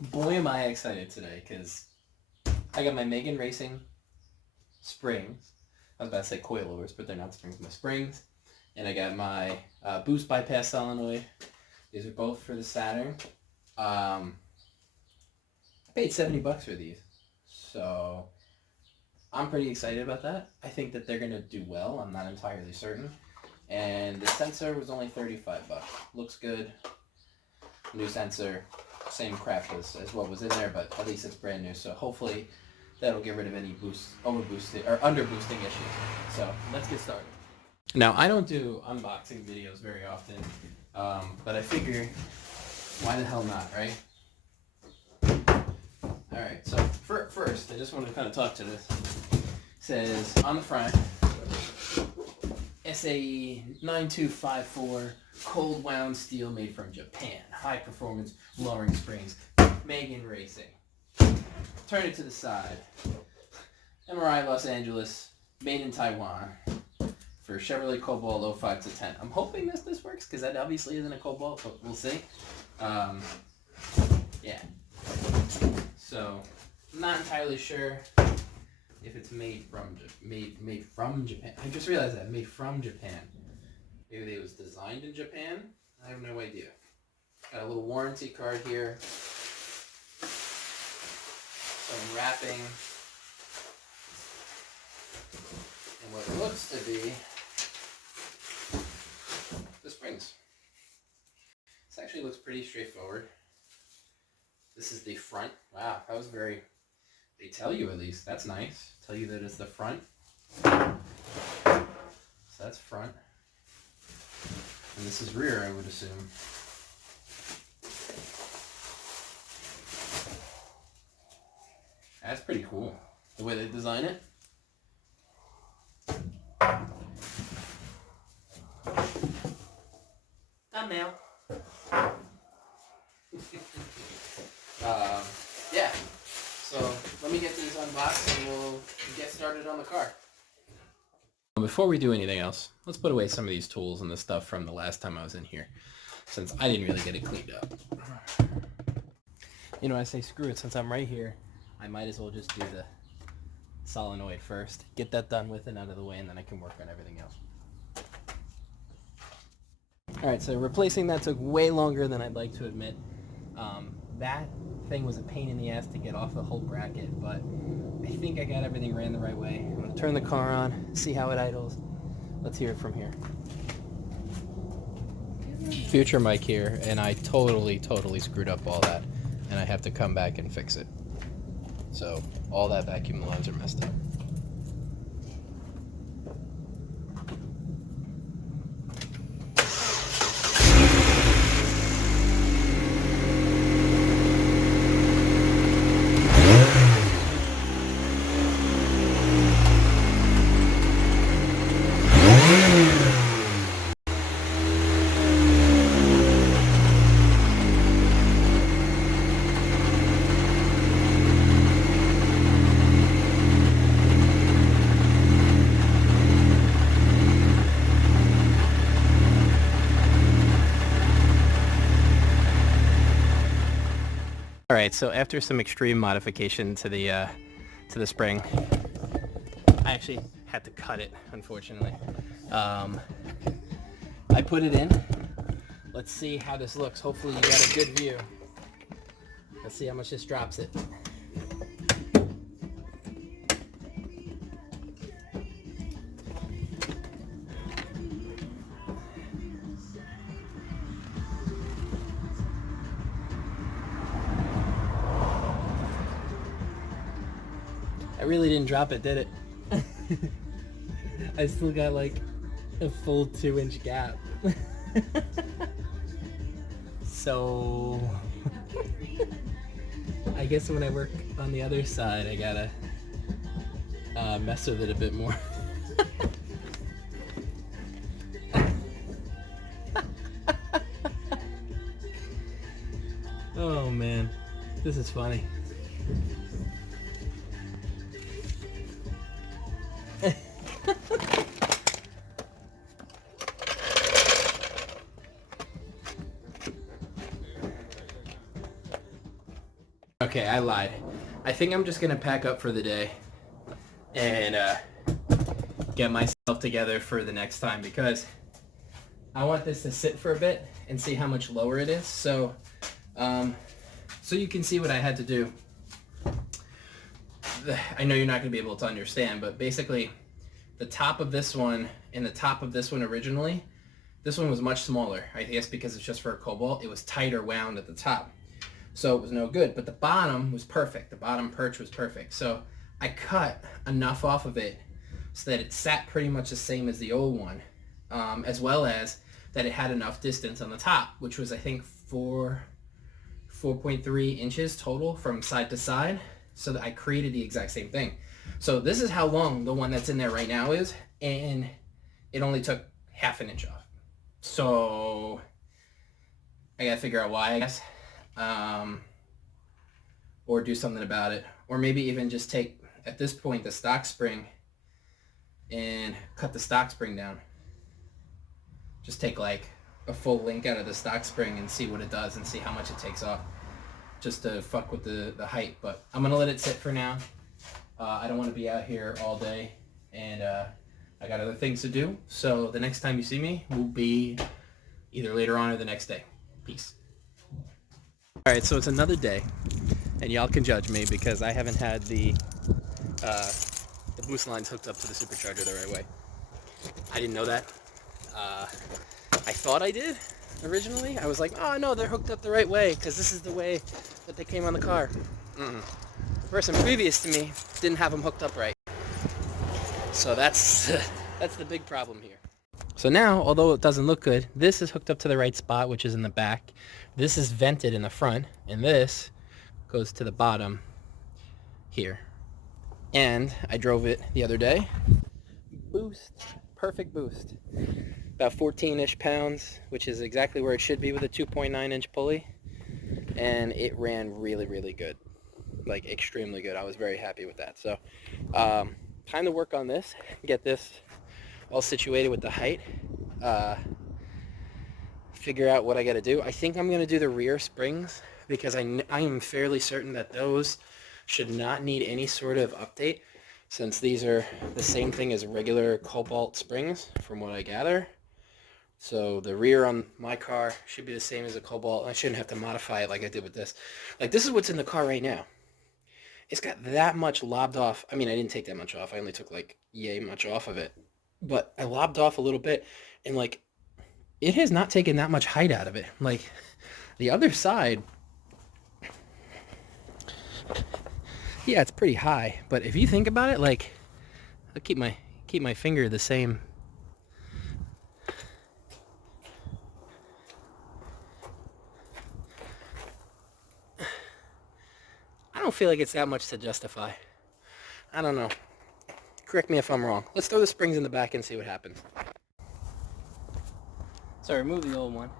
Boy, am I excited today, because I got my Megan Racing springs. I was about to say coilovers, but they're not springs, my springs. And I got my boost bypass solenoid. These are both for the Saturn. I paid $70 for these. So I'm pretty excited about that. I think that they're going to do well. I'm not entirely certain. And the sensor was only $35. Looks good. New sensor. Same crap as what was in there, but at least it's brand new. So hopefully that'll get rid of any overboosting or underboosting issues. So let's get started. Now, I don't do unboxing videos very often, but I figure, why the hell not, right? All right, so first, I just want to kind of talk to this. It says on the front, SAE 9254 cold wound steel made from Japan. High performance lowering springs. Megan Racing. Turn it to the side. MRI Los Angeles. Made in Taiwan. For Chevrolet Cobalt 05 to 10. I'm hoping this works because that obviously isn't a Cobalt, but we'll see. Yeah. So, I'm not entirely sure if it's made from Japan. I just realized that made from Japan. Maybe it was designed in Japan. I have no idea. Got a little warranty card here. Some wrapping. And what it looks to be the springs. This actually looks pretty straightforward. This is the front. Wow, that was very... They tell you at least. That's nice. Tell you that it's the front. So that's front. And this is rear, I would assume. That's pretty cool. The way they design it. Thumbnail. Yeah. So let me get these unboxed and we'll get started on the car. Before we do anything else, let's put away some of these tools and the stuff from the last time I was in here, since I didn't really get it cleaned up. You know, I say screw it, since I'm right here, I might as well just do the solenoid first. Get that done with and out of the way, and then I can work on everything else. Alright, so replacing that took way longer than I'd like to admit. That thing was a pain in the ass to get off the whole bracket, but I think I got everything ran the right way. I'm going to turn the car on, see how it idles. Let's hear it from here. Future mic here, and I totally screwed up all that, and I have to come back and fix it. So all that vacuum lines are messed up. Alright, so after some extreme modification to the spring, I actually had to cut it, unfortunately. I put it in. Let's see how this looks. Hopefully you got a good view. Let's see how much this drops it. I really didn't drop it, did it? I still got like a full 2-inch gap. So I guess when I work on the other side, I gotta mess with it a bit more. Oh man, this is funny. Okay, I lied. I think I'm just gonna pack up for the day and get myself together for the next time, because I want this to sit for a bit and see how much lower it is. So you can see what I had to do. I know you're not going to be able to understand, but basically the top of this one and the top of this one originally, this one was much smaller. I guess because it's just for a cobalt, it was tighter wound at the top. So it was no good, but the bottom was perfect. The bottom perch was perfect. So I cut enough off of it so that it sat pretty much the same as the old one, as well as that it had enough distance on the top, which was I think 4.3 inches total from side to side, so that I created the exact same thing. So this is how long the one that's in there right now is, and it only took half an inch off. So I gotta figure out why, I guess, or do something about it, or maybe even just take, at this point, the stock spring and cut the stock spring down. Just take like a full link out of the stock spring and see what it does and see how much it takes off, just to fuck with the height. But I'm gonna let it sit for now. I don't want to be out here all day, and I got other things to do. So the next time you see me will be either later on or the next day. Peace. All right, so it's another day, and y'all can judge me because I haven't had the boost lines hooked up to the supercharger the right way. I didn't know that. I thought I did originally. I was like, oh no, they're hooked up the right way because this is the way that they came on the car. The person previous to me didn't have them hooked up right. So that's the big problem here. So now, although it doesn't look good, this is hooked up to the right spot, which is in the back. This is vented in the front, and this goes to the bottom here. And I drove it the other day. Boost, perfect boost. About 14-ish pounds, which is exactly where it should be with a 2.9-inch pulley. And it ran really, really good. Like, extremely good. I was very happy with that. So, time to work on this. Get this all situated with the height. Figure out what I got to do. I think I'm going to do the rear springs because I am fairly certain that those should not need any sort of update, since these are the same thing as regular cobalt springs from what I gather. So the rear on my car should be the same as a cobalt. I shouldn't have to modify it like I did with this. Like, this is what's in the car right now. It's got that much lobbed off. I mean, I didn't take that much off. I only took like yay much off of it. But I lobbed off a little bit, and like, it has not taken that much height out of it. Like, the other side, yeah, it's pretty high. But if you think about it, like, I'll keep my finger the same. I don't feel like it's that much to justify. I don't know. Correct me if I'm wrong. Let's throw the springs in the back and see what happens. So I removed the old one.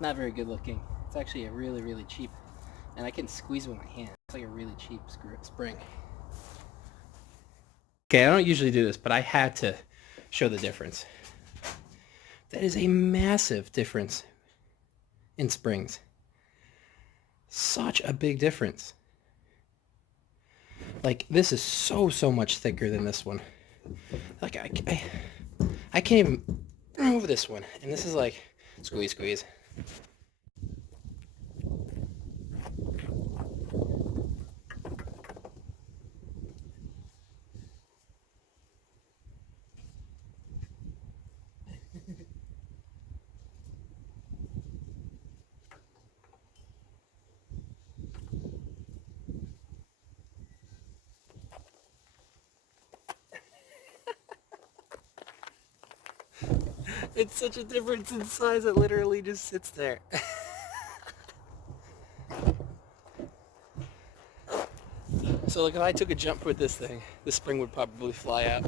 Not very good looking. It's actually a really, really cheap, and I can squeeze it with my hand. It's like a really cheap spring. Okay, I don't usually do this, but I had to show the difference. That is a massive difference in springs. Such a big difference. Like, this is so much thicker than this one. Like, I can't even remove this one, and this is like squeeze. It's such a difference in size, it literally just sits there. So like, if I took a jump with this thing, the spring would probably fly out.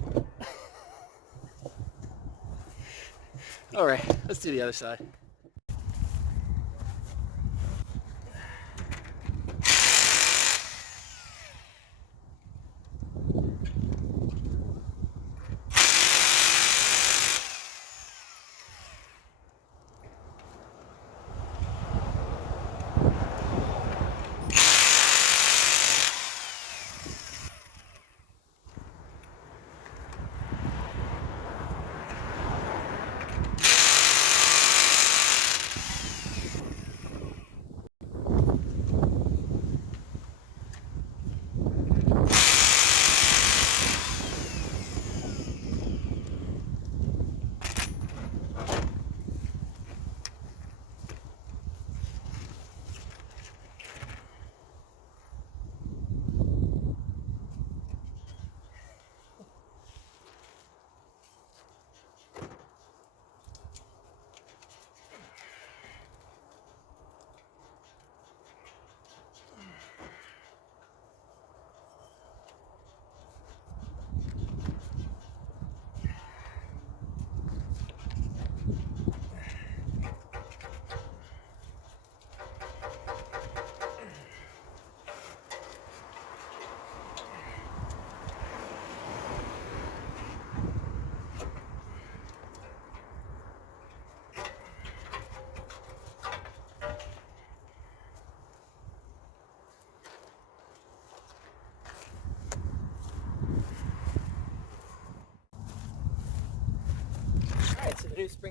Alright, let's do the other side.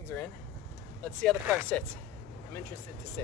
springs are in. Let's see how the car sits. I'm interested to see.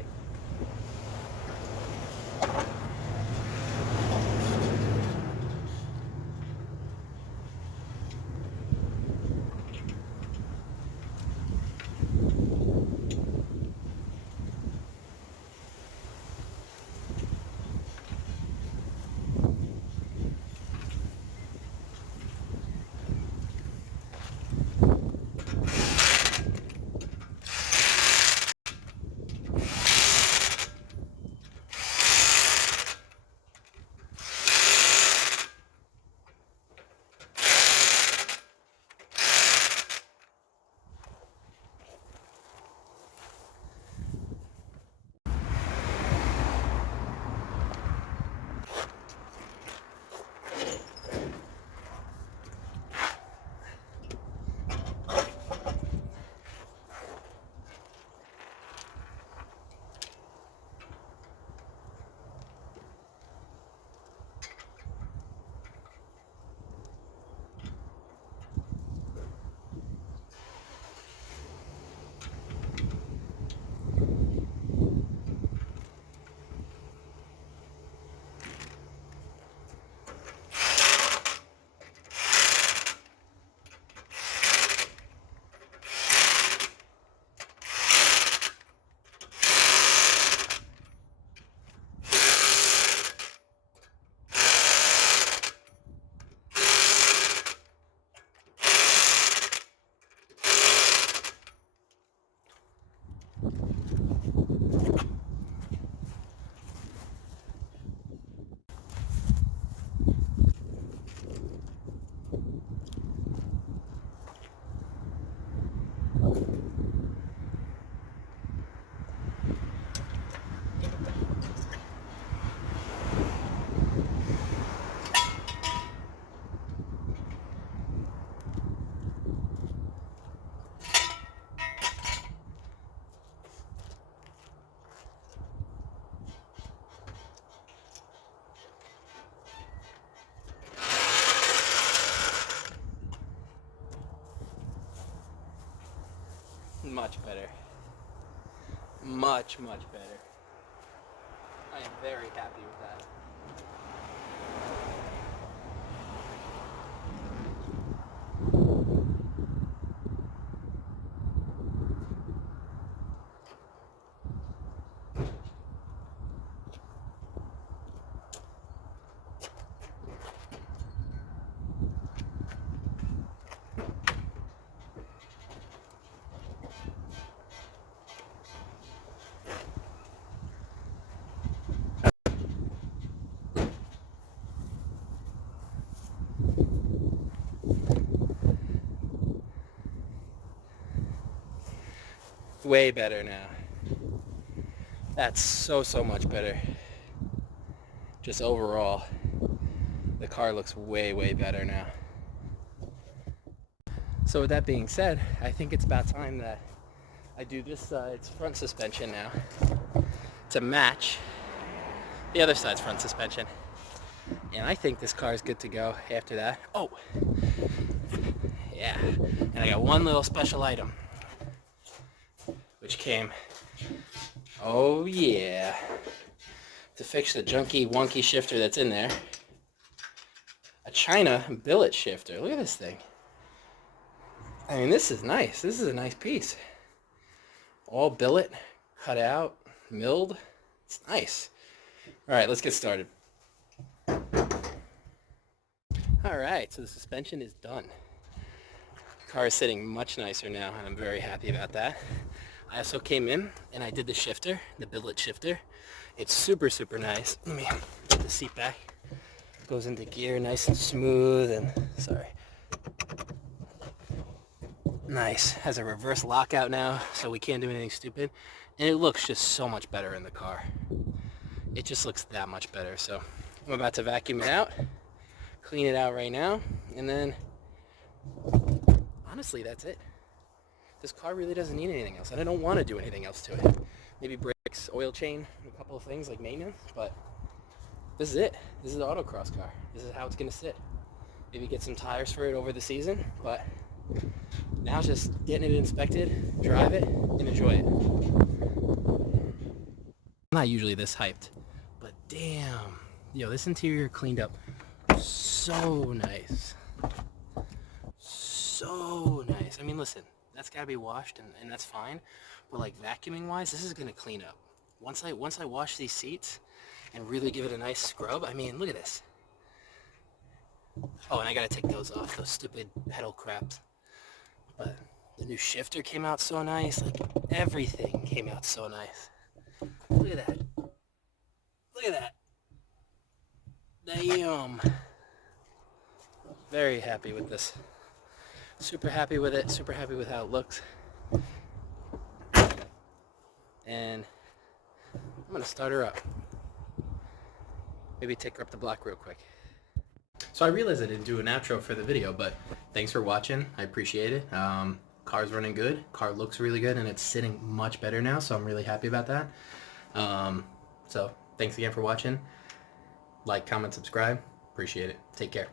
Much better. Much, much better. I am very happy with that. Way better now. That's so much better. Just overall, the car looks way better now. So with that being said, I think it's about time that I do this side's front suspension now to match the other side's front suspension. And I think this car is good to go after that. Oh, yeah. And I got one little special item, which came, oh yeah, to fix the junky, wonky shifter that's in there. A China billet shifter. Look at this thing. I mean, this is nice. This is a nice piece. All billet, cut out, milled. It's nice. All right, let's get started. All right, so the suspension is done. The car is sitting much nicer now, and I'm very happy about that. I also came in and I did the shifter, the billet shifter. It's super nice. Let me put the seat back. Goes into gear nice and smooth and, sorry. Nice. Has a reverse lockout now, so we can't do anything stupid. And it looks just so much better in the car. It just looks that much better. So I'm about to vacuum it out, clean it out right now, and then honestly, that's it. This car really doesn't need anything else, and I don't want to do anything else to it. Maybe brakes, oil chain, a couple of things like maintenance, but this is it. This is the autocross car. This is how it's going to sit. Maybe get some tires for it over the season, but Now it's just getting it inspected, drive it, and enjoy it. I'm not usually this hyped, but damn, yo, this interior cleaned up so nice. So nice. I mean, listen, that's gotta be washed, and that's fine, but like vacuuming wise, this is gonna clean up. Once I wash these seats and really give it a nice scrub, I mean, look at this. Oh, and I gotta take those off, those stupid pedal craps. But the new shifter came out so nice, like everything came out so nice. Look at that. Look at that. Damn. Very happy with this. Super happy with it, super happy with how it looks. And I'm gonna start her up. Maybe take her up the block real quick. So I realized I didn't do an outro for the video, but thanks for watching. I appreciate it. Car's running good. Car looks really good, and it's sitting much better now, so I'm really happy about that. So thanks again for watching. Like, comment, subscribe. Appreciate it. Take care.